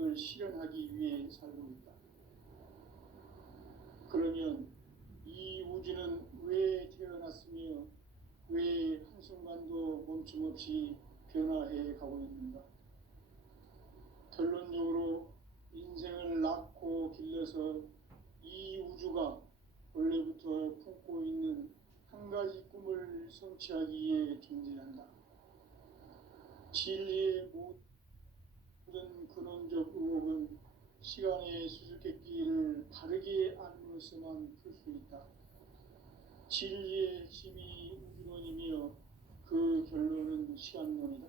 계획을 실현하기 위해 살고 있다. 그러면 이 우주는 왜 태어났으며 왜 한순간도 멈춤없이 변화해 가고 있는가? 결론적으로 인생을 낳고 길러서 이 우주가 원래부터 품고 있는 한 가지 꿈을 성취하기 위해 존재한다. 진리의 모든 근원적 의혹은 시간의 수수께끼를 바르게 알므로서만 풀 수 있다. 진리의 핵심이 우주론이며 그 결론은 시간론이다.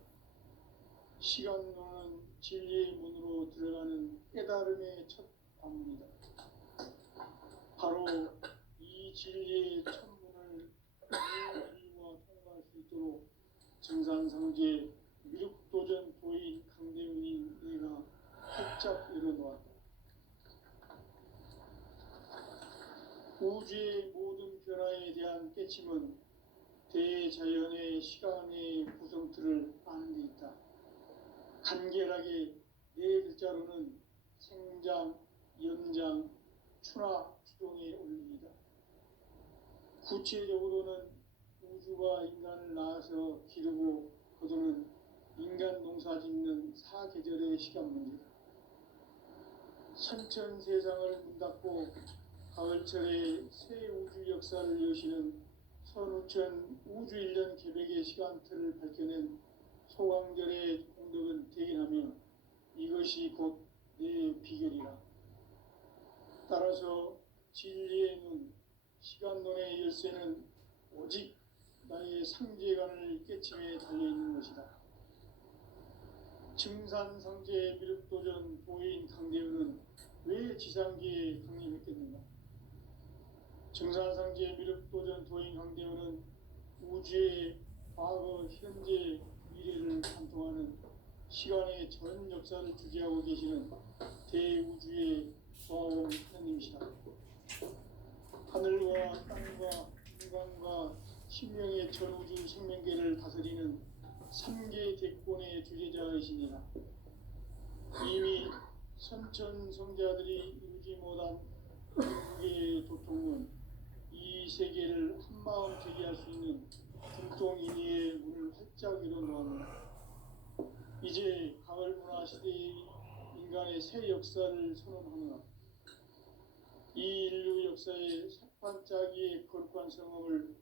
시간론은 진리의 문으로 들어가는 깨달음의 첫 관문이다. 바로 이 진리의 첫문을 인류와 통과할 수 있도록 증산상제 미륵도전 도인 강대훈인 내가 활짝 열어놓았다. 우주의 모든 변화에 대한 깨침은 대자연의 시간의 구성틀을 아는 데 있다. 간결하게 네 글자로는 생장, 연장, 추나 추동의 원리이다. 구체적으로는 우주가 인간을 낳아서 기르고 거두는 인간 농사 짓는 사계절의 시간 문제다. 선천 세상을 문 닫고 가을철에 새 우주 역사를 여시는 선우천 우주 1년 계획의 시간틀을 밝혀낸 소강절의 공덕은 대견하며 이것이 곧 내 비결이라. 따라서 진리의 눈, 시간론의 열쇠는 오직 나의 상제관을 깨침에 달려있는 것이다. 증산상제 미륵도전 도인 강대훈은 왜 지상계에 강림했겠는가? 증산상제 미륵도전 도인 강대훈은 우주의 과거, 현재, 미래를 관통하는 시간의 전 역사를 주재하고 계시는 대우주의 조화원 하나님이시다. 하늘과 땅과 인간과 신명의 전우주 생명계를 다스리는 3개 대권의 주재자이시니라. 이미 선천성자들이 이루지 못한 인계의 도통은 이 세계를 한마음 제기할 수 있는 불통인의의 문을 활짝 열어놓았노라. 이제 가을 문화 시대의 인간의 새 역사를 선언하노라. 이 인류 역사의 석반짜기의 거룩한 성업을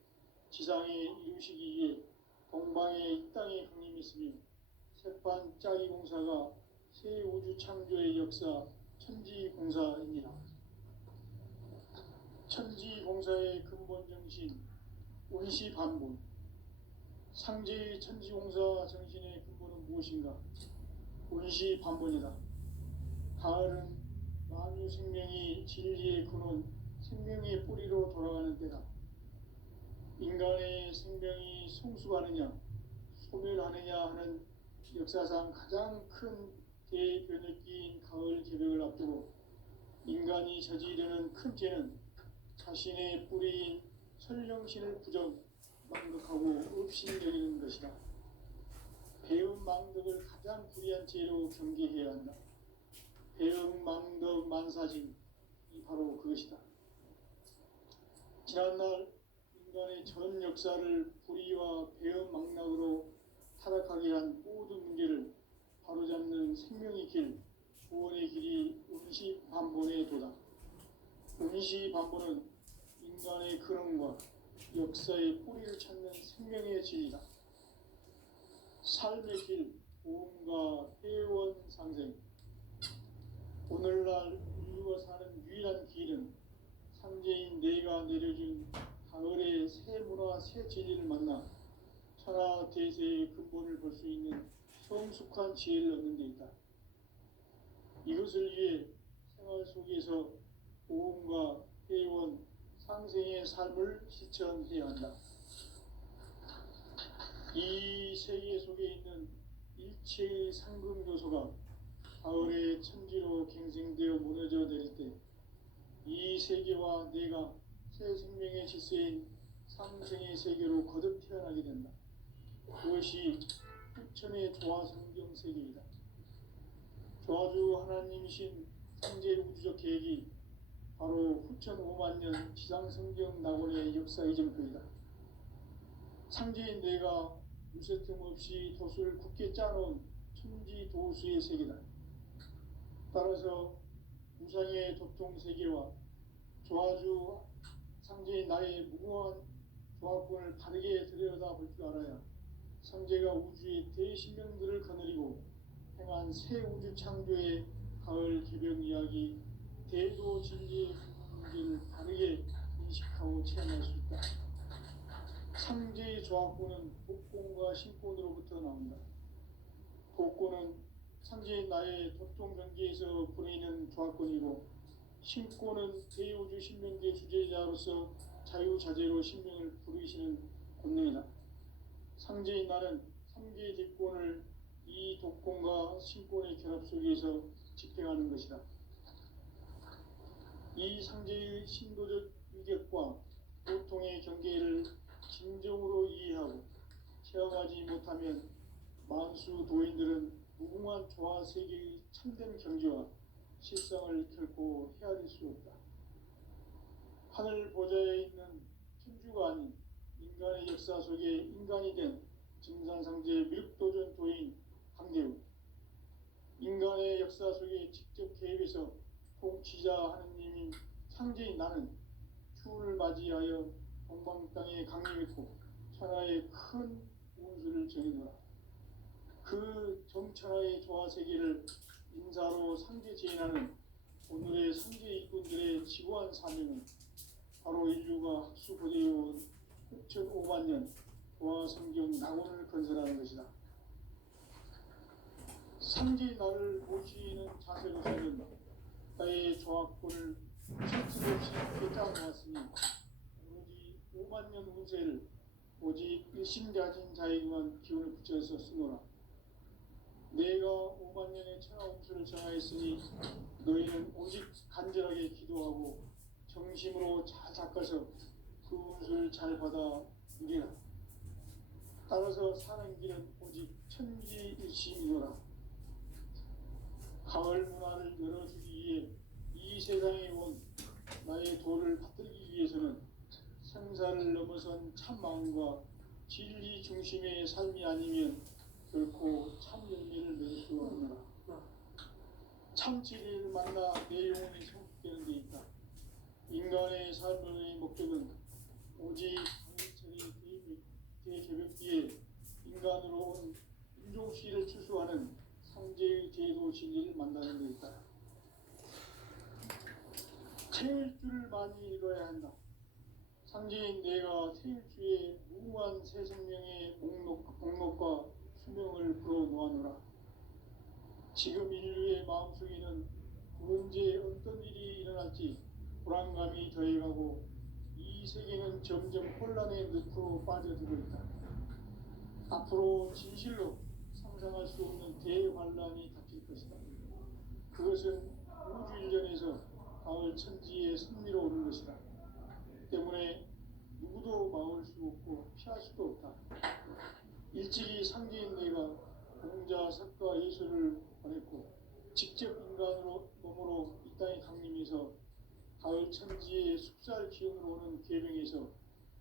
지상에 이루시기 위해 동방의 이 땅에 강림했으며 색반짜기 공사가 새 우주 창조의 역사 천지공사입니다. 천지공사의 근본 정신 운시반본. 상제의 천지공사 정신의 근본은 무엇인가? 운시반본이다. 가을은 만유 생명이 진리의 근원, 생명의 뿌리로 돌아가는 때다. 인간의 생명이 성숙하느냐, 소멸하느냐 하는 역사상 가장 큰 대변혁기인 가을 개벽을 앞두고 인간이 저지르는 큰 죄는 자신의 뿌리인 설령신을 부정, 망덕하고 업신여기는 것이다. 배음 망덕을 가장 불의한 죄로 경계해야 한다. 배음 망덕 만사진이 바로 그것이다. 지난날 인간의 전 역사를 불의와 배음 망락으로 타락하게 한 모든 문제를 바로잡는 생명의 길, 구원의 길이 운시반본의 도다. 운시반본은 인간의 근원과 역사의 뿌리를 찾는 생명의 진리다. 삶의 길, 보험과 회원 상생. 오늘날 인류가 사는 유일한 길은 상제인 내가 내려준 가을의 새 문화, 새 진리를 만나 천하 대세의 근본을 볼 수 있는 성숙한 지혜를 얻는 데 있다. 이것을 위해 생활 속에서 보험과 회원, 상생의 삶을 실천해야 한다. 이 세계 속에 있는 일체의 상금 요소가 가을의 천지로 갱생되어 무너져 내릴 때 이 세계와 내가 새 생명의 질서인 상생의 세계로 거듭 태어나게 된다. 그것이 부천의 조화성경 세계이다. 조화 조아주 하나님이신 창제 우주적 계획이 바로 후천 5만 년 지상성경 낙원의 역사 이전표이다. 창제인 내가 무쇠 틈 없이 도수를 굳게 짜놓은 천지 도수의 세계다. 따라서 우상의 도통 세계와 조아주 창제인 나의 무궁한 조합권을 바르게 들여다볼 줄 알아야 성제가 우주의 대신명들을 거느리고 행한 새 우주 창조의 가을 개벽 이야기 대도 진리의 문제를 바르게 인식하고 체험할 수 있다. 창제의 조합권은 복권과 신권으로부터 나온다. 복권은 창제인 나의 도통 경계에서 보내는 조합권이고, 신권은 대우주 신명계 주제자로서 자유자재로 신명을 부르시는 권능이다. 창제인 나는 3개의 뒷권을 이 독권과 신권의 결합 속에서 집행하는 것이다. 이 상제의 신도적 위격과 보통의 경계를 진정으로 이해하고 체험하지 못하면 만수 도인들은 무궁한 조화 세계의 참된 경지와 실상을 결코 헤아릴 수 없다. 하늘 보좌에 있는 천주가 아닌 인간의 역사 속에 인간이 된 증산상제 밀도전 도인 강대우, 인간의 역사 속에 직접 개입해서 통치자 하느님인 창제인 나는 추운을 맞이하여 동방 땅에 강림했고 천하의 큰 운수를 정해놓아 그 정천하의 조화세계를 인사로 상제 제인하는 오늘의 상제 일꾼들의 지고한 사명은 바로 인류가 학수고대해온 6,5만 년 조화성경 낙원을 건설하는 것이다. 상제인 나를 모시는 자세로서는 나의 조합권을 쉴틈 없이 꿰짜놓았으니 오로지 5만 년 운세를 오직 일심가진 자에게만 기운을 붙여서 쓰노라. 내가 5만 년의 천하 운수를 정하였으니 너희는 오직 간절하게 기도하고 정심으로 잘 닦아서 그 운수를 잘 받아 누리라. 따라서 사는 길은 오직 천지일심이노라. 가을 문화를 열어주기 위해 이 세상에 온 나의 도를 받들기 위해서는 생사를 넘어선 참 마음과 진리 중심의 삶이 아니면 결코 참 열매를 맺을 수 없느라. 참 진리를 만나 내 영혼이 성숙되는 데 있다. 인간의 삶의 목적은 오직 강철의 대개벽기에 인간으로 온 인종시를 추수하는 상제의 제도 진리를 만나는 데 있다. 태일주를 많이 읽어야 한다. 상제인 내가 태일주의 무궁한 새 생명의 목록과 수명을 불어놓아노라. 지금 인류의 마음속에는 언제 어떤 일이 일어날지 불안감이 더해가고 이 세계는 점점 혼란의 늪으로 빠져들고 있다. 앞으로 진실로 상상할 수 없는 대환란이 닥칠 것이다. 그것은 우주 일전에서 가을 천지의 승리로 오는 것이다. 때문에 누구도 막을 수 없고 피할 수도 없다. 일찍이 상제인 내가 공자, 석가, 예수를 보냈고 직접 인간으로 몸으로 이 땅에 강림해서 가을 천지의 숲살 기운으로 오는 계명에서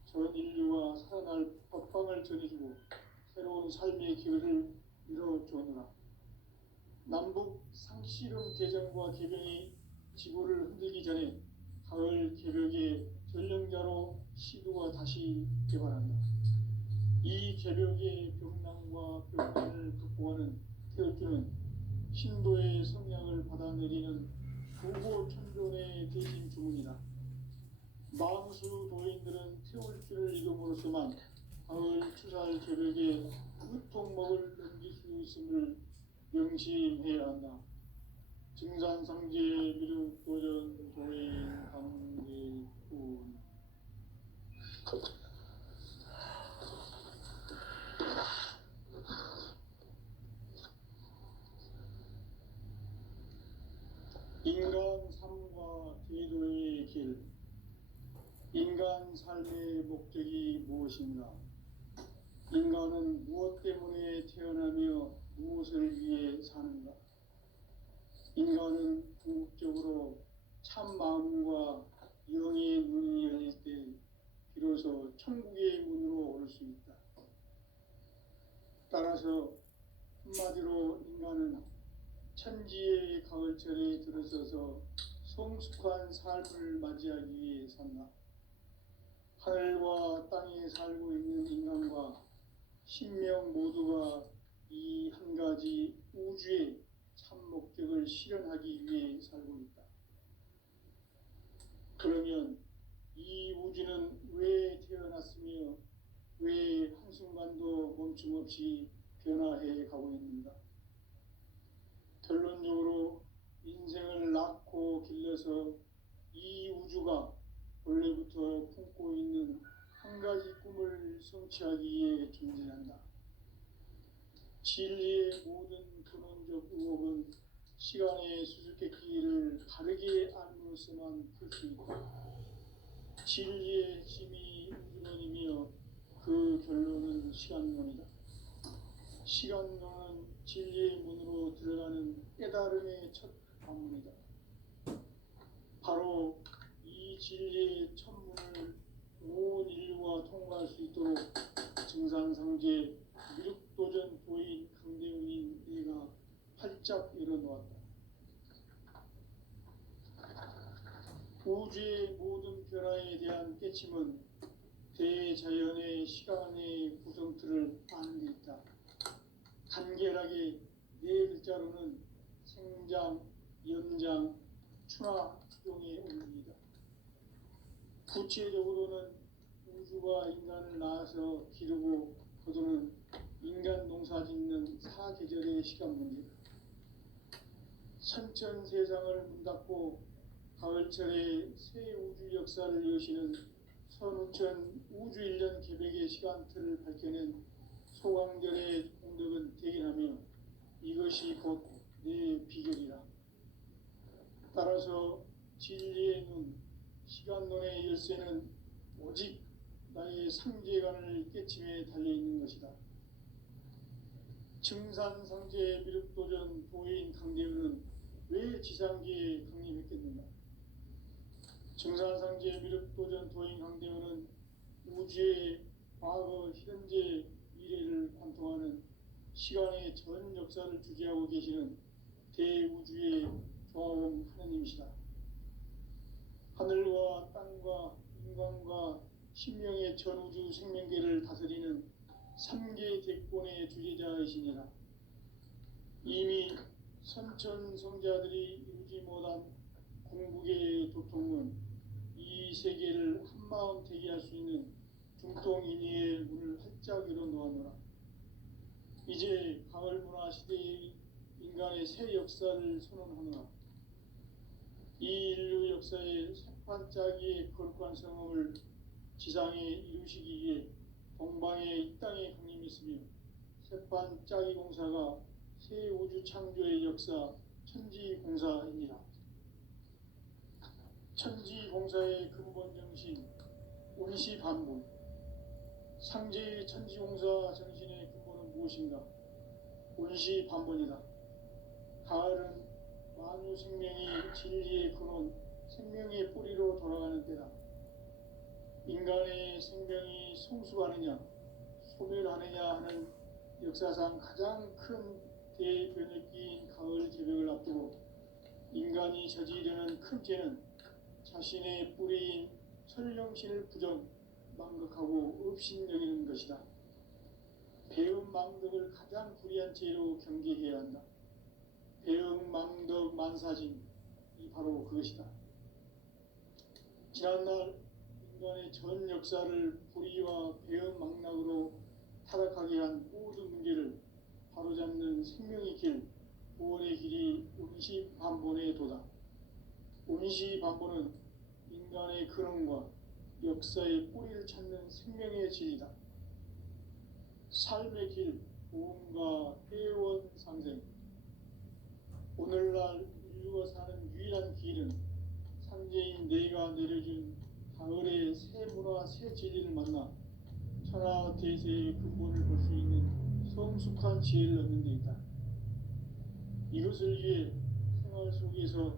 전 인류가 살아날 법방을 전해주고 새로운 삶의 기회를 이뤄주느라. 남북 상씨름 대전과 개병이 지구를 흔들기 전에 가을 개벽의 전령자로 시도가 다시 개발한다. 이 개벽의 병난과 병난을 극복하는 태어주는 신도의 성량을 받아내리는 부고 천존의 대신 주문이다. 만수 도인들은 태울주를 읽음으로써만 가을 추살 개벽의 무통목을 넘길 수 있음을 명심해야 한다. 증산상제 미륵도전 도인 강대군. 인간 삶과 제도의 길. 인간 삶의 목적이 무엇인가? 인간은 무엇 때문에 태어나며 무엇을 위해 사는가? 인간은 궁극적으로 참 마음과 영의 눈이 열릴 때 비로소 천국의 문으로 오를 수 있다. 따라서 한마디로 인간은 천지의 가을철에 들어서서 성숙한 삶을 맞이하기 위해 산다. 하늘과 땅에 살고 있는 인간과 신명 모두가 이 한 가지 우주의 참 목적을 실현하기 위해 살고 있다. 그러면 이 우주는 왜 태어났으며 왜 한순간도 멈춤 없이 변화해 가고 있는가? 결론적으로 인생을 낳고 길러서 이 우주가 원래부터 품고 있는 한 가지 꿈을 성취하기 위해 존재한다. 진리의 모든 근원적 의혹은 시간의 수수께끼를 바르게 알므로서만 풀 수 있다. 진리의 핵심이 우주론이며 그 결론은 시간론이다. 시간론은 진리의 문으로 들어가는 깨달음의 첫 관문이다. 바로 이 진리의 첫 문을 온 인류가 통과할 수 있도록 증산상제 미륵도전 도인 강대훈인 내가 활짝 열어놓았다. 우주의 모든 변화에 대한 깨침은 대자연의 시간의 구성틀을 아는 데 있다. 간결하게 네 글자로는 생장, 연장, 추나 추동의 원리이다. 구체적으로는 우주가 인간을 낳아서 기르고 거두는 인간 농사 짓는 사계절의 시간 문제다. 선천 세상을 문 닫고 가을철에 새 우주 역사를 여시는 선우천 우주 1년 계백의 시간틀을 밝혀낸 소강결의 공덕은 대견하며 이것이 곧 내 비결이라. 따라서 진리의 눈, 시간론의 열쇠는 오직 나의 상제관을 깨침에 달려있는 것이다. 증산상제 미륵도전 도인 강대훈은 왜 지상계에 강림했겠는가? 증산상제 미륵도전 도인 강대훈은 우주의 과거, 현재, 미래를 관통하는 시간의 전 역사를 주재하고 계시는 대우주의 조화원 하느님이시다. 하늘과 땅과 인간과 신명의 전우주 생명계를 다스리는 3개 대권의 주제자이시니라. 이미 선천성자들이 이루지 못한 궁극의 도통은 이 세계를 한마음 되게 할 수 있는 중통인의의 문을 활짝 열어놓았노라. 이제 가을 문화 시대의 인간의 새 역사를 선언하노라. 이 인류 역사의 새판짜기의 거룩한 성험을 지상에 이루시기 위해 동방에 이 땅에 강림했으며 새판짜기 공사가 새 우주 창조의 역사 천지공사이니라. 천지공사의 근본 정신 운시반분. 상제의 천지공사 정신의 근본은 무엇인가? 운시반분이다. 가을은 만유 생명이 진리의 근원, 생명의 뿌리로 돌아가는 때다. 인간의 생명이 성숙하느냐, 소멸하느냐 하는 역사상 가장 큰 대변혁기인 가을 개벽을 앞두고 인간이 저지르는 큰 죄는 자신의 뿌리인 설령신을 부정, 망극하고 업신여기는 것이다. 배음 망덕을 가장 불의한 죄로 경계해야 한다. 배음 망덕 만사진이 바로 그것이다. 지난날 인간의 전 역사를 불의와 배음 망락으로 타락하게 한 모든 문제를 바로잡는 생명의 길, 구원의 길이 운시반본의 도다. 운시반본은 인간의 근원과 역사의 뿌리를 찾는 생명의 진리다. 삶의 길, 보험과 회원 상생. 오늘날 인류가 사는 유일한 길은 상제인 내가 내려준 가을의 새 문화, 새 진리를 만나 천하 대세의 근본을 볼 수 있는 성숙한 지혜를 얻는 데 있다. 이것을 위해 생활 속에서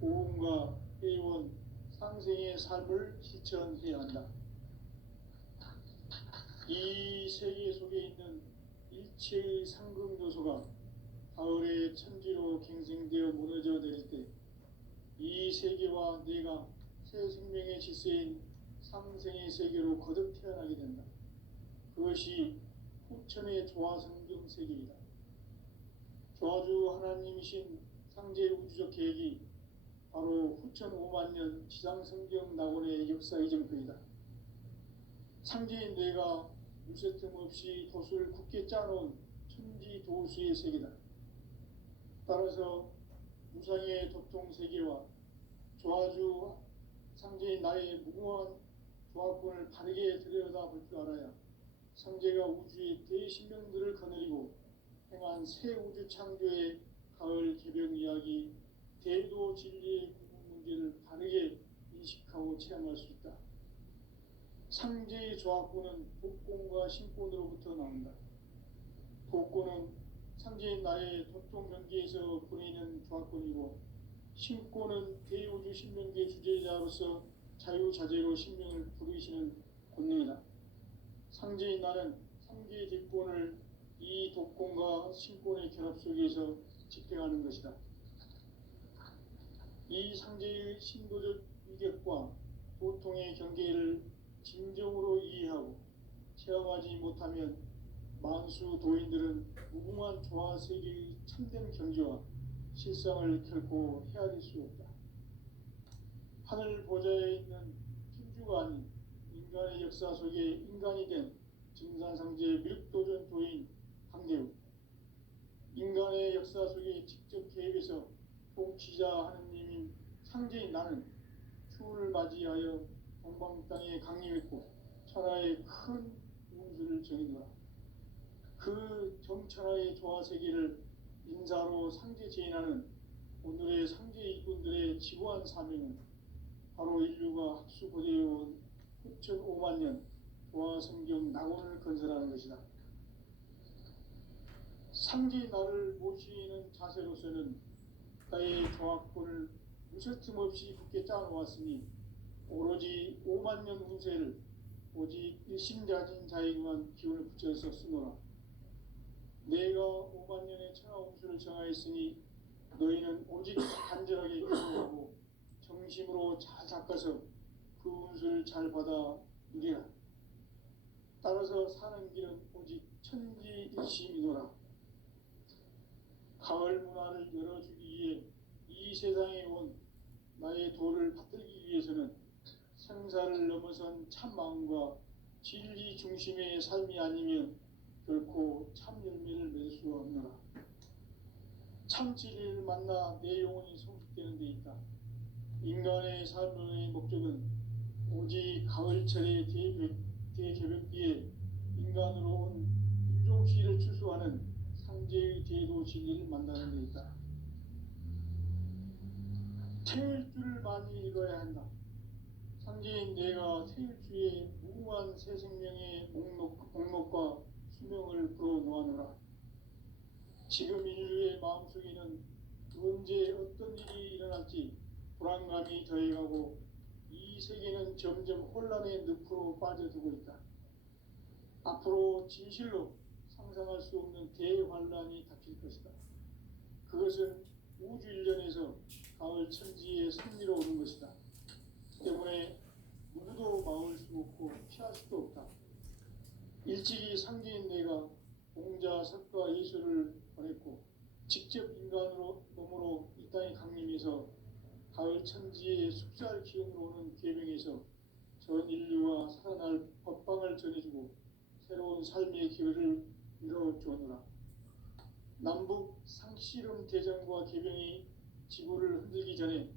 고음과 회원, 상생의 삶을 실천해야 한다. 이 세계 속에 있는 일체의 상극 요소가 가을의 천지로 갱생되어 무너져 내릴 때 이 세계와 내가 새 생명의 질서인 상생의 세계로 거듭 태어나게 된다. 그것이 후천의 조화성경 세계이다. 조화주 하나님이신 상제 우주적 계획이 바로 후천 5만 년 지상성경 낙원의 역사 이정표이다. 상제인 뇌가 무쇠 틈 없이 도수를 굳게 짜놓은 천지 도수의 세계다. 따라서 무상의 도통 세계와 조화주 상제인 나의 무궁한 조화권을 바르게 들여다볼 줄 알아야 상제가 우주의 대신명들을 거느리고 행한 새 우주 창조의 가을 개벽 이야기, 대도 진리의 구분 문제를 바르게 인식하고 체험할 수 있다. 상제의 조화권은 복권과 신권으로부터 나온다. 복권은 상제인 나의 도통 경계에서 보내는 조화권이고, 신권은 대우주 신명계 주제자로서 자유자재로 신명을 부르시는 권능이다. 상제인 나는 상계 뒷권을 이 독권과 신권의 결합 속에서 집행하는 것이다. 이 상제의 신도적 위격과 보통의 경계를 진정으로 이해하고 체험하지 못하면 만수 도인들은 무궁한 조화 세계의 참된 경지와 실상을 결코 헤아릴 수 없다. 하늘 보좌에 있는 천주가 아닌 인간의 역사 속에 인간이 된 증산상제 밀도전 도인 강대우, 인간의 역사 속에 직접 개입해서 통치자 하느님인 상제인 나는 추운을 맞이하여 동방 땅에 강림했고 천하의 큰 운수를 정해놓아 그 정천하의 조화세계를 인사로 상제 제인하는 오늘의 상제 일꾼들의 지고한 사명은 바로 인류가 합수고대해온 후천 5만 년 조화성경 낙원을 건설하는 것이다. 상제의 나를 모시는 자세로서는 나의 조화권을 무쇠틈 없이 굳게 짜놓았으니 오로지 5만 년 운세를 오직 일심자진 자에게만 기운을 붙여서 쓰노라. 내가 5만 년의 천하 운수를 정하였으니 너희는 오직 간절하게 기도하고 정심으로 잘 닦아서 그 운수를 잘 받아 누리라. 따라서 사는 길은 오직 천지일심이노라. 가을 문화를 열어주기 위해 이 세상에 온 나의 도를 받들기 위해서는 생사를 넘어선 참 마음과 진리 중심의 삶이 아니면 결코 참 열매를 맺을 수 없노라. 참 진리를 만나 내 영혼이 성숙되는 데 있다. 인간의 삶의 목적은 오직 가을철의 대개벽기에 인간으로 온 인종시를 추수하는 상제의 대도 진리를 만나는 데 있다. 태일주를 많이 읽어야 한다. 상제인 내가 태일주의 무궁한 새 생명의 목록과 수명을 불어놓아노라. 지금 인류의 마음속에는 언제 어떤 일이 일어날지 불안감이 더해가고 이 세계는 점점 혼란의 늪으로 빠져들고 있다. 앞으로 진실로 상상할 수 없는 대환란이 닥칠 것이다. 그것은 우주 일련에서 가을 천지의 섭리로 오는 것이다. 때문에 누구도 막을 수 없고 피할 수도 없다. 일찍이 상제인 내가 공자, 석가, 예수를 보냈고 직접 인간으로 몸으로 이 땅에 강림해서 가을 천지의 숙살 기운으로 오는 계명에서 전 인류가 살아날 법방을 전해주고 새로운 삶의 기회를 이뤄주었노라. 남북 상씨름 대전과 개병이 지구를 흔들기 전에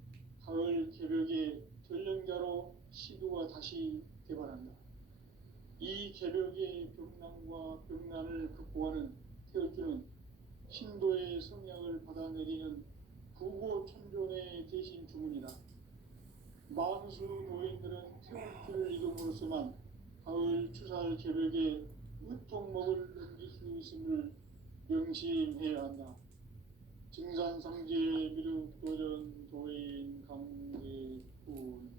가을 개벽의 전령자로 시도가 다시 개발한다. 이 개벽의 병난과 병난을 극복하는 태울주는 신도의 성량을 받아내리는 구고천존의 대신 주문이다. 만수 노인들은 태울주를 이름으로서만 가을 추살 개벽의 으통목을 넘길 수 있음을 명심해야 한다. 증산상제 미륵도전 도인 강대훈.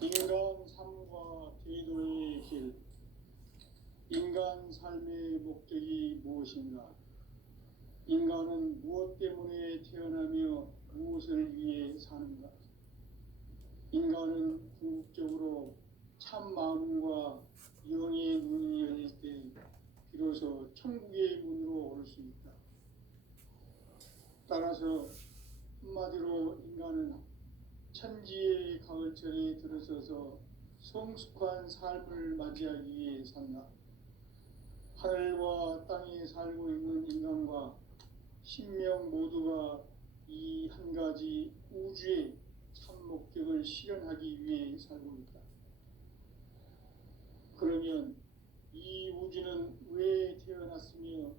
인간 삶과 제도의 길. 인간 삶의 목적이 무엇인가? 인간은 무엇 때문에 태어나며 무엇을 위해 사는가? 인간은 궁극적으로 참 마음과 영의 눈이 열릴 때 비로소 천국의 문으로 올 수 있다. 따라서 한마디로 인간은 천지의 가을철에 들어서서 성숙한 삶을 맞이하기 위해 산다. 하늘과 땅에 살고 있는 인간과 신명 모두가 이 한 가지 우주의 참 목적을 실현하기 위해 살고 있다. 그러면 이 우주는 왜 태어났으며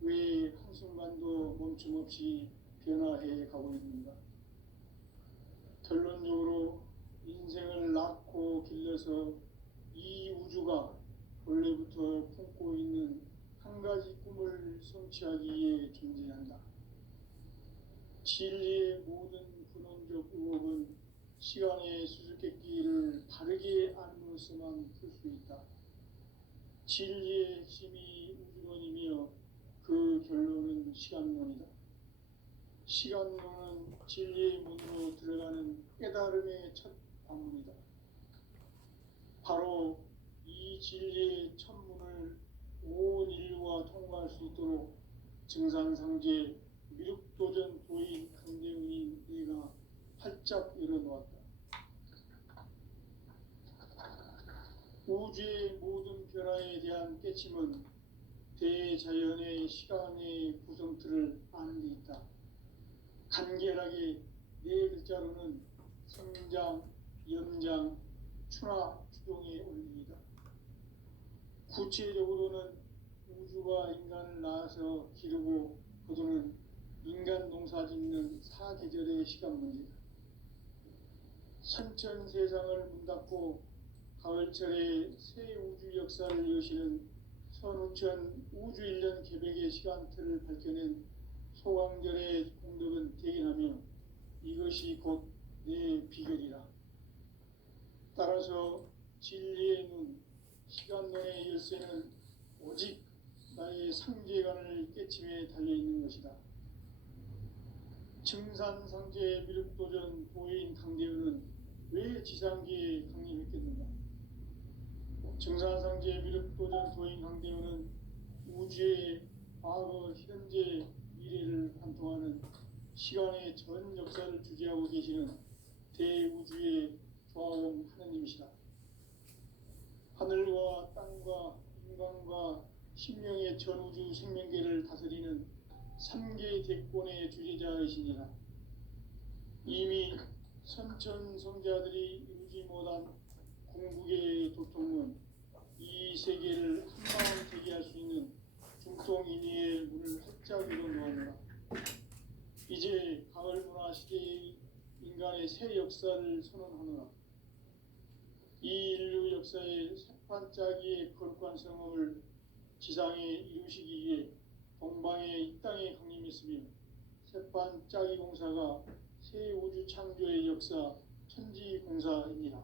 왜 한순간도 멈춤없이 변화해 가고 있는가? 결론적으로 인생을 낳고 길러서 이 우주가 원래부터 품고 있는 한 가지 꿈을 성취하기 위해 존재한다. 진리의 모든 근원적 의혹은 시간의 수수께끼를 바르게 알므로서만 풀 수 있다. 진리의 핵심이 우주론이며 그 결론은 시간론이다. 시간론은 진리의 문으로 들어가는 깨달음의 첫 방문이다. 바로 이 진리의 첫 문을 온 인류가 통과할 수 있도록 증산상제 미륵도전 도인 강대훈이 내가 활짝 열어놓았다. 우주의 모든 변화에 대한 깨침은 대자연의 시간의 구성틀을 아는 데 있다. 간결하게 네 글자로는 성장, 연장, 추나 추동의 원리이다. 구체적으로는 우주가 인간을 낳아서 기르고 거두는 인간 농사 짓는 사계절의 시간 문제다. 선천 세상을 문 닫고 가을철에 새 우주 역사를 여시는 선우천 우주 1년 개백의 시간틀을 밝혀낸 소강절의 공덕은 대견하며 이것이 곧 내 비결이라. 따라서 진리의 눈, 시간론의 열쇠는 오직 나의 상제관을 깨침에 달려있는 것이다. 증산상제 미륵도전 도인 강대훈은 왜 지상계에 강림했겠는가? 증산상제 미륵도전 도인 강대훈은 우주의 과거, 현재, 미래를 관통하는 시간의 전 역사를 주재하고 계시는 대우주의 조화원 하느님이시다. 하늘과 땅과 인간과 신명의 전우주 생명계를 다스리는 3개 대권의 주재자이시니라. 이미 선천성자들이 이루지 못한 궁극의 도통문, 이 세계를 한마음 되게 할 수 있는 중통인의의 문을 활짝 열어놓았노라. 이제 가을 문화 시대의 인간의 새 역사를 선언하노라. 이 인류 역사의 새반짝이의 거룩한 성업을 지상에 이루시기 위해 동방의 이 땅에 강림했으며 새반짝이 공사가 새 우주 창조의 역사 천지공사입니다.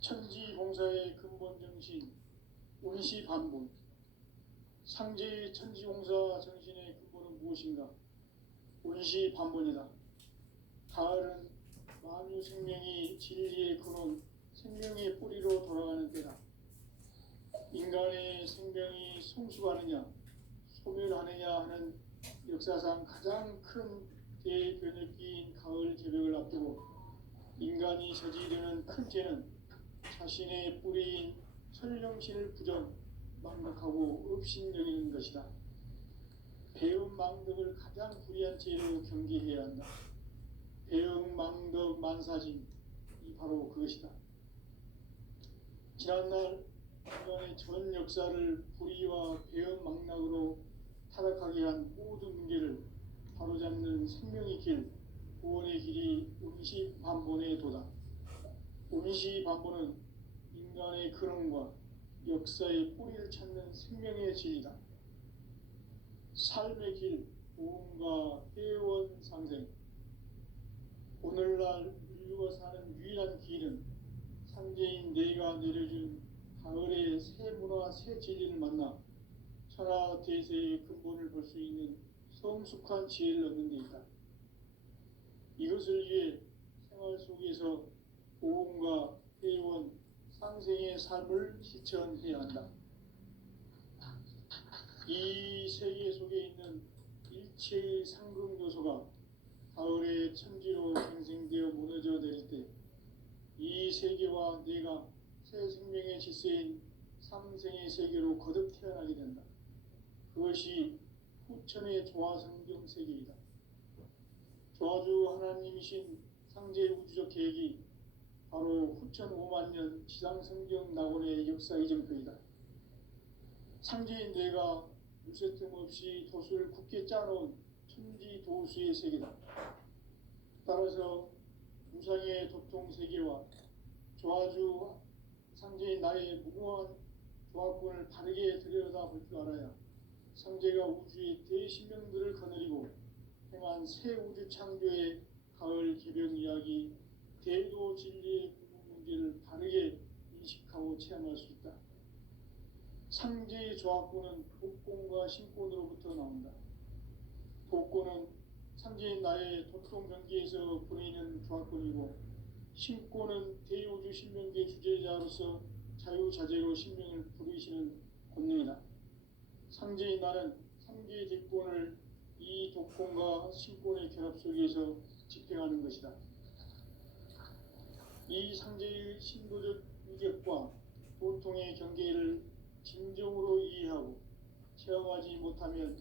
천지공사의 근본 정신 운시반본. 상제의 천지공사 정신의 근본은 무엇인가? 운시반본이다. 가을은 만유 생명이 진리의 근원, 생명의 뿌리로 돌아가는 때다. 인간의 생명이 성숙하느냐, 소멸하느냐 하는 역사상 가장 큰 대변혁기인 가을 개벽을 앞두고 인간이 저지르는 큰 죄는 자신의 뿌리인 설령신을 부정, 망각하고 업신여기는 것이다. 배움 망덕을 가장 불의한 죄로 경계해야 한다. 배움 망덕 만사진, 이 바로 그것이다. 지난날 인간의 전 역사를 불의와 배움 망락으로 타락하게 한 모든 문제를 바로잡는 생명의 길, 구원의 길이 음시반본에 도다. 음시반본은 인간의 근원과 역사의 뿌리를 찾는 생명의 진리다. 삶의 길, 보험과 회원 상생. 오늘날 인류가 사는 유일한 길은 상제인 내가 내려준 가을의 새 문화 새 진리를 만나 천하 대세의 근본을 볼 수 있는 성숙한 지혜를 얻는 데 있다. 이것을 위해 생활 속에서 보험과 회원, 상생의 삶을 실천해야 한다. 이 세계 속에 있는 일체의 상금 요소가 가을의 천지로 생생되어 무너져 내릴 때 이 세계와 내가 새 생명의 질서인 삼생의 세계로 거듭 태어나게 된다. 그것이 후천의 조화성경 세계이다. 조화주 하나님이신 상제 우주적 계획이 바로 후천 5만 년 지상성경 낙원의 역사 이정표이다. 상제인 내가 물새 틈 없이 도수를 굳게 짜놓은 천지 도수의 세계다. 따라서 우상의 도통 세계와 조화주 상제인 나의 무궁한 조합권을 바르게 들여다볼 줄 알아야 상제가 우주의 대신명들을 거느리고 행한 새 우주 창조의 가을 개변 이야기, 대도 진리의 궁극 문제를 바르게 인식하고 체험할 수 있다. 상제의 조합권은 복권과 신권으로부터 나온다. 복권은 상제인 나의 도통 경계에서 보내는 조합권이고, 신권은 대우주 신명계 주제자로서 자유자재로 신명을 부르시는 권능이다. 상제인 나는 상계의 대권을 이 독권과 신권의 결합 속에서 집행하는 것이다. 이 상제의 신도적 유격과 도통의 경계를 진정으로 이해하고 체험하지 못하면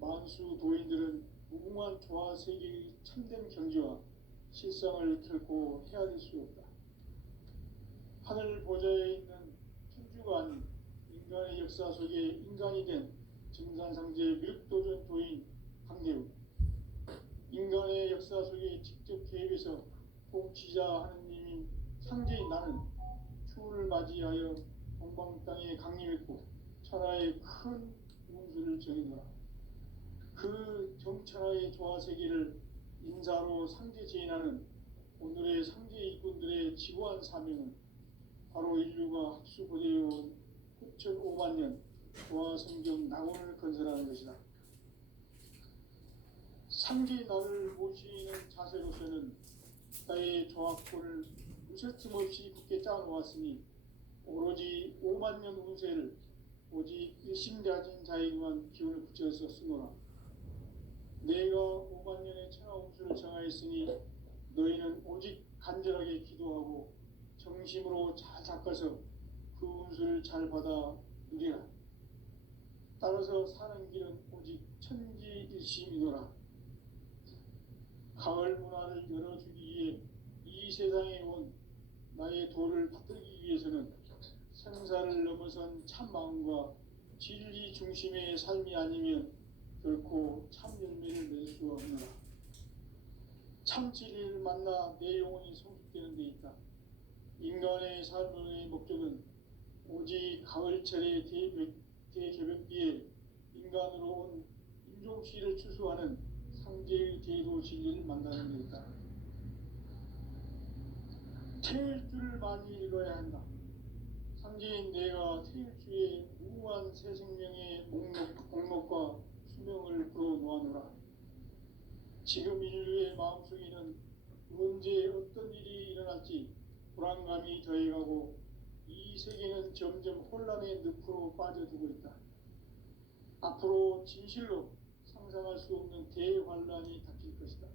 만수 도인들은 무궁한 조화 세계의 참된 경지와 실상을 결코 헤아릴 수 없다. 하늘 보좌에 있는 천주가 아닌 인간의 역사 속에 인간이 된 증산상제 밀도전 도인 강대우, 인간의 역사 속에 직접 개입해서 통치자 하느님인 상제인 나는 추운을 맞이하여 동방 땅에 강림했고 천하의 큰 운수를 정해놓아 그 정천하의 조화세계를 인사로 상제 제인하는 오늘의 상제 일꾼들의 지구한 사명은 바로 인류가 학수고대해온 후천 5만 년 조화성경 낙원을 건설하는 것이다. 상제의 나를 모시는 자세로서는 나의 조합권을 무쇠틈 없이 굳게 짜놓았으니 오로지 5만 년 운세를 오직 일심 가진 자에게만 기운을 붙여서 쓰노라. 내가 5만 년의 천하 운수를 정하였으니 너희는 오직 간절하게 기도하고 정심으로 잘 닦아서 그 운수를 잘 받아 누리라. 따라서 사는 길은 오직 천지일심이노라. 가을 문화를 열어주기 위해 이 세상에 온 나의 도를 받들기 위해서는 생사를 넘어선 참 마음과 진리 중심의 삶이 아니면 결코 참 열매를 낼 수 없노라. 참 진리를 만나 내 영혼이 성숙되는 데 있다. 인간의 삶의 목적은 오직 가을철의 대개벽기에 인간으로 온 인종시를 추수하는 상제의 대도 진리를 만나는 데 있다. 태일주를 많이 읽어야 한다. 상제인 내가 태일주의 무궁한 새 생명의 목록과 수명을 불어놓아노라. 지금 인류의 마음속에는 언제 어떤 일이 일어날지 불안감이 더해가고 이 세계는 점점 혼란의 늪으로 빠져들고 있다. 앞으로 진실로 상상할 수 없는 대환란이 닥칠 것이다.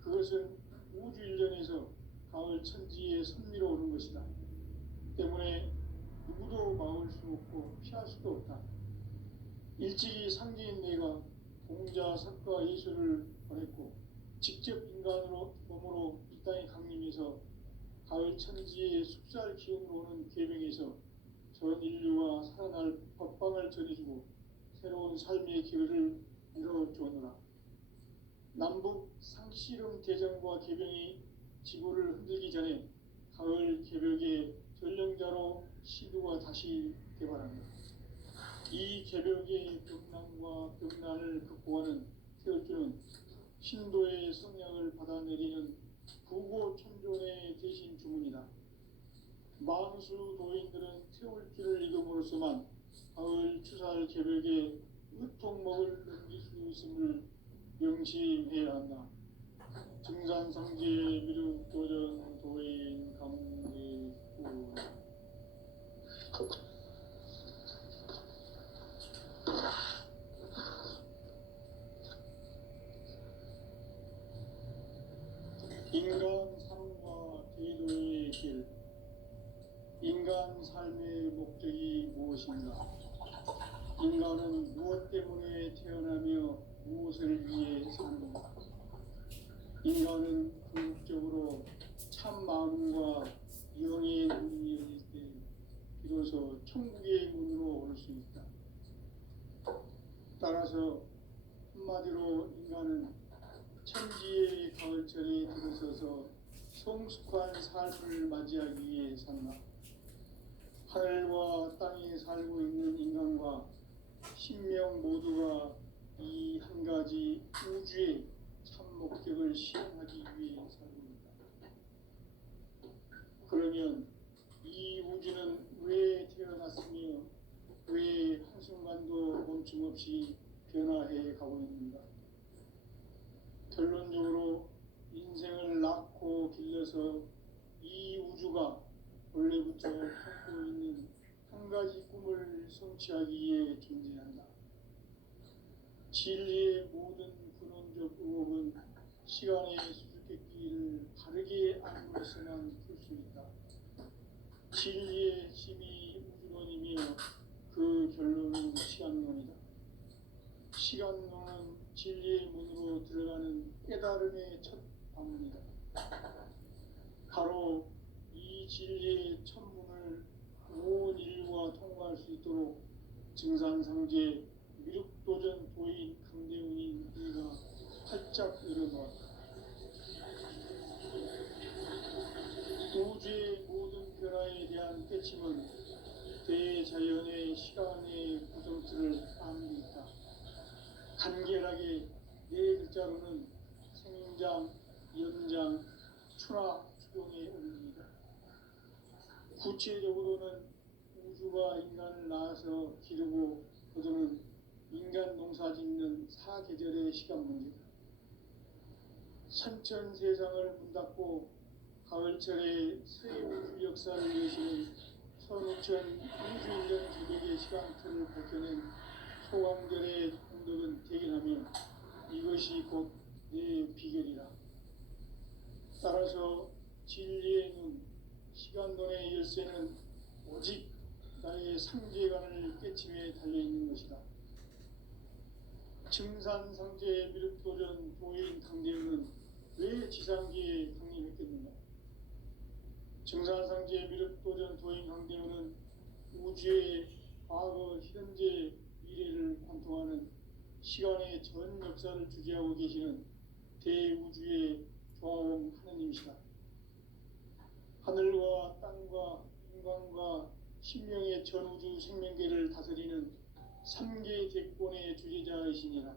그것은 우주 일련에서 가을 천지에 선미로 오는 것이다. 때문에 누구도 막을 수 없고 피할 수도 없다. 일찍이 상제인 내가 공자, 석가, 예수를 보냈고 직접 인간으로 몸으로 이 땅에 강림해서 가을 천지의 숙살 기운으로 오는 계명에서 전 인류가 살아날 법방을 전해주고 새로운 삶의 기회를 이뤄주었노라. 남북 상씨름 대전과 개병이 지구를 흔들기 전에 가을 개벽의 전령자로 시두가 다시 개발합니다. 이 개벽의 벽난과 벽난을 극복하는 태울주는 신도의 성량을 받아내리는 부고천존의 대신 주문이다. 만수 도인들은 태울주를 읽음으로써만 가을 추살 개벽의 으통목을 넘길 수 있음을 명심해야 한다. 증산상제 미륵도전 도인 강대구 인간 삶과 제도의 길. 인간 삶의 목적이 무엇인가? 인간은 무엇 때문에 태어나며 무엇을 위해 사는가? 인간은 궁극적으로 참 마음과 영의 문이 열릴 때 비로소 천국의 문으로 올 수 있다. 따라서 한마디로 인간은 천지의 가을철에 들어서서 성숙한 삶을 맞이하기 위해 산다. 하늘과 땅에 살고 있는 인간과 신명 모두가 이 한 가지 우주의 참 목적을 실현하기 위해 살고 있다. 그러면 이 우주는 왜 태어났으며 왜 한순간도 멈춤없이 변화해 가고 있는가? 결론적으로 인생을 낳고 길러서 이 우주가 원래부터 품고 있는 한 가지 꿈을 성취하기 위해 존재한다. 진리의 모든 근원적 의혹은 시간의 수수께끼를 바르게 알므로서만 풀 수 있다. 진리의 핵심이 우주론이며 그 결론은 시간론이다. 시간론은 진리의 문으로 들어가는 깨달음의 첫 방문이다. 바로 이 진리의 첫 문을 온 인류가 통과할 수 있도록 증산상제 미륵도전 도인 강대훈이 우리가 활짝 열어놓았다. 우주의 모든 변화에 대한 깨침은 대자연의 시간의 구성틀을 아는 데 있다. 간결하게 네 글자로는 생장, 연장, 추락, 추동의 원리이다. 구체적으로는 우주가 인간을 낳아서 기르고 거두는 인간 농사 짓는 사계절의 시간 문제다. 선천 세상을 문닫고 가을철에 새 우주 역사를 여시는 선우천 우주인전 기백의 시간틀을 밝혀낸 소강절의 공덕은 대견하며 이것이 곧 내 비결이라. 따라서 진리의 눈, 시간론의 열쇠는 오직 나의 상제관을 깨침에 달려있는 것이다. 증산상제 미륵도전 도인 강대훈은 왜 지상기에 강림했겠는가? 증산상제 미륵도전 도인 강대훈은 우주의 과거, 현재, 미래를 관통하는 시간의 전 역사를 주재하고 계시는 대우주의 조화원 하느님이시다. 하늘과 땅과 인간과 신명의 전우주 생명계를 다스리는 3개 대권의 주재자이시니라.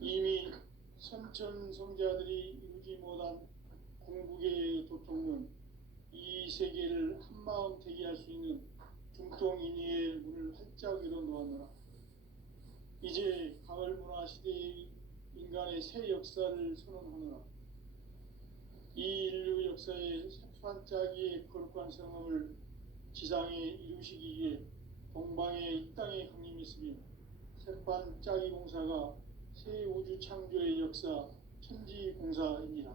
이미 선천성자들이 이루지 못한 궁극의 도통론, 이 세계를 한마음 되게 할 수 있는 중통인의의 문을 활짝 열어놓았노라. 이제 가을 문화 시대의 인간의 새 역사를 선언하노라. 이 인류 역사의 새반짝이의 거룩한 성험을 지상에 이루시기 위해 동방의 이 땅에 강림했으며 새반짝이 공사가 새 우주 창조의 역사 천지공사입니다.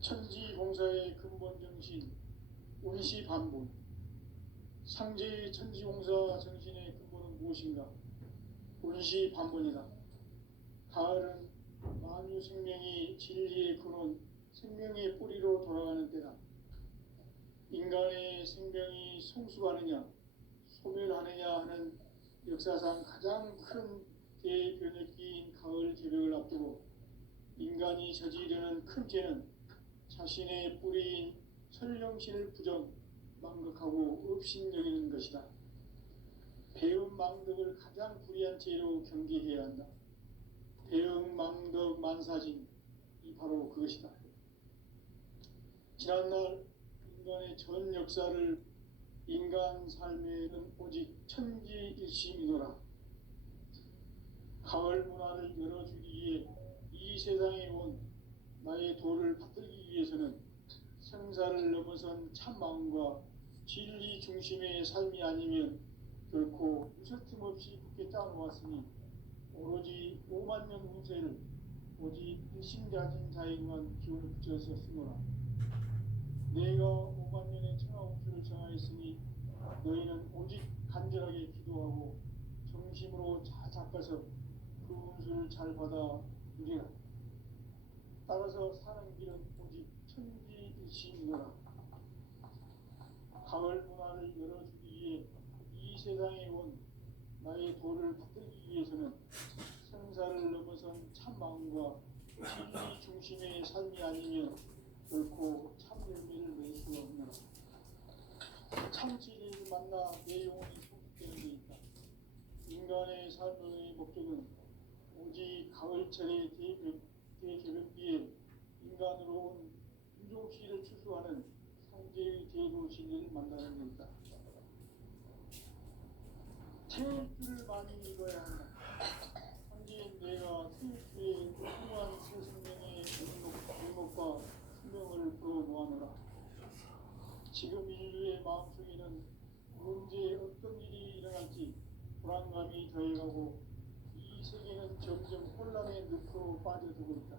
천지공사의 근본 정신 운시반본. 상제의 천지공사 정신의 근본은 무엇인가? 운시반본이다. 가을은 만유 생명이 진리의 근원, 생명의 뿌리로 돌아가는 때다. 인간의 생명이 성숙하느냐, 소멸하느냐 하는 역사상 가장 큰 대변혁기인 가을 개벽을 앞두고 인간이 저지르는 큰 죄는 자신의 뿌리인 설령신을 부정, 망각하고 업신여기는 것이다. 배음 망덕을 가장 불의한 죄로 경계해야 한다. 배음 망덕 만사진, 이 바로 그것이다. 지난날 인간의 전 역사를 인간 삶에는 오직 천지일심이노라. 가을 문화를 열어주기 위해 이 세상에 온 나의 도를 받들기 위해서는 생사를 넘어선 참마음과 진리 중심의 삶이 아니면 결코 무설틈 없이 굳게 짜놓았으니 오로지 5만 년 운세를 오직 일심가진 자에게만 기운을 붙여서 쓰노라. 내가 5만 년의 천하 운수를 정하였으니 너희는 오직 간절하게 기도하고 정심으로 잘 닦아서 그 운수를 잘 받아 누리라. 따라서 사는 길은 오직 천지일심이노라. 가을 문화를 열어주기 위해 이 세상에 온 나의 도를 받들기 위해서는 생사를 넘어선 참마음과 진리 중심의 삶이 아니면 결코 참 열매를 맺을 수가 없노라. 참 진리를 만나 내 영혼이 소속되는 데 있다. 인간의 삶의 목적은 오직 가을철의 대개벽기에 인간으로 온 유종씨를 추수하는 성제의 대도 진리를 만나는 데 있다. 태일주를 많이 읽어야 한다. 현재인 내가 태일주의 훌륭한 새 생명의 행복과 수명을 불어모아노라. 지금 인류의 마음속에는 언제 어떤 일이 일어날지 불안감이 더해가고 이 세계는 점점 혼란의 늪으로 빠져들고 있다.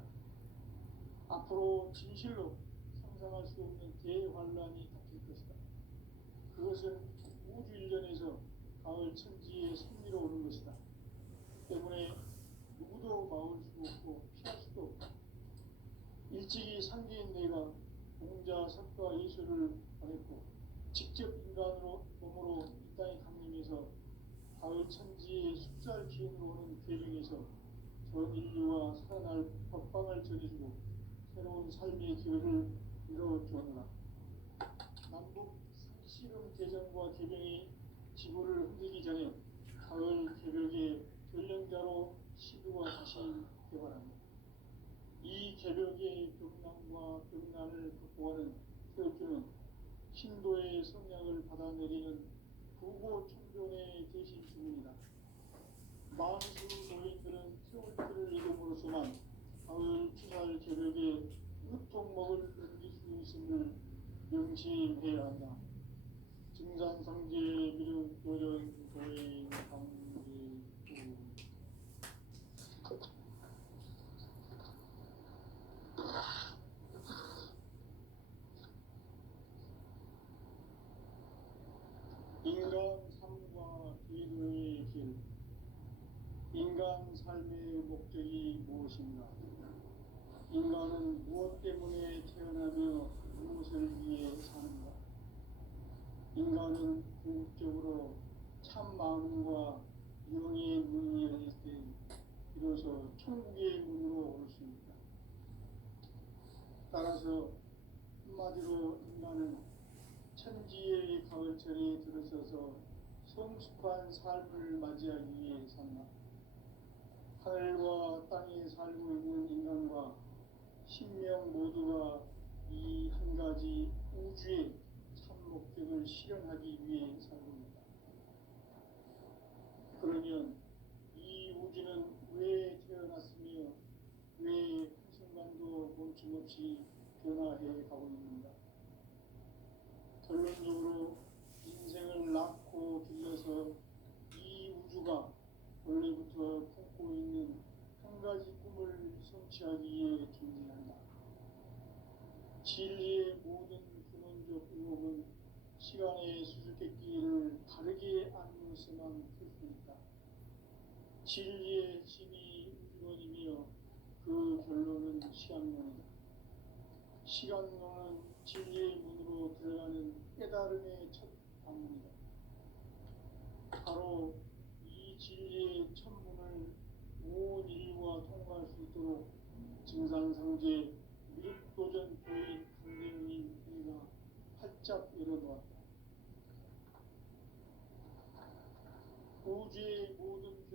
앞으로 진실로 상상할 수 없는 대환란이 닥칠 것이다. 그것은 우주 일전에서 가을 천지의 섭리로 오는 것이다. 때문에 누구도 막을 수 없고 피할 수도 없다. 일찍이 상계인 내가 공자, 석가, 예수를 보냈고 직접 인간으로 몸으로 이 땅에 강림해서 가을 천지의 숫살 기운으로 오는 궤령에서 전 인류와 살아날 법방을 전해주고 새로운 삶의 기회를 이뤄주었노라. 남북 상씨름 개정과 개병이 지구를 흔들기 전에 가을 개벽의 전령자로 시도가 다시 개발합니다. 이 개벽의 벽난과 벽난을 극복하는 태엽주는 신도의 성량을 받아내리는 부고 청정의 대신 주문이다. 만수 노인들은 태울주를 이름으로서만 가을 추살 개벽에 으통먹을 넘길 수 있음을 명심해야 한다. 증산상제 미륵 도전 도인 강지구 인간 삶과 기도의 길. 인간 삶의 목적이 무엇인가? 인간은 무엇 때문에 태어나며 무엇을 위해 사는가? 인간은 궁극적으로 참 마음과 영의 문이 열릴 때 비로소 천국의 문으로 올 수 있다. 따라서 한마디로 인간은 천지의 가을철에 들어서서 성숙한 삶을 맞이하기 위해 산다. 하늘과 땅에 살고 있는 인간과 신명 모두가 이 한 가지 우주의 참 목적을 실현하기 위해 살고 있다. 그러면 이 우주는 왜 태어났으며 왜 한순간도 멈춤없이 변화해 가고 있는가? 결론적으로 인생을 낳고 길러서 이 우주가 원래부터 품고 있는 한 가지 꿈을 성취하기 위해 존재한다. 진리의 모든 근원적 의혹은 시간의 수수께끼를 바르게 알면서만 풀 수 있다. 진리의 핵심이 우주론이며 그 결론은 시간론이다. 시간론은 진리의 문으로 들어가는 깨달음의 첫 방문이다. 바로 이 진리의 첫 문을 온 인류가 통과할 수 있도록 증산상제 미륵도전 교인 강대문인 회가 활짝 열어놓았다.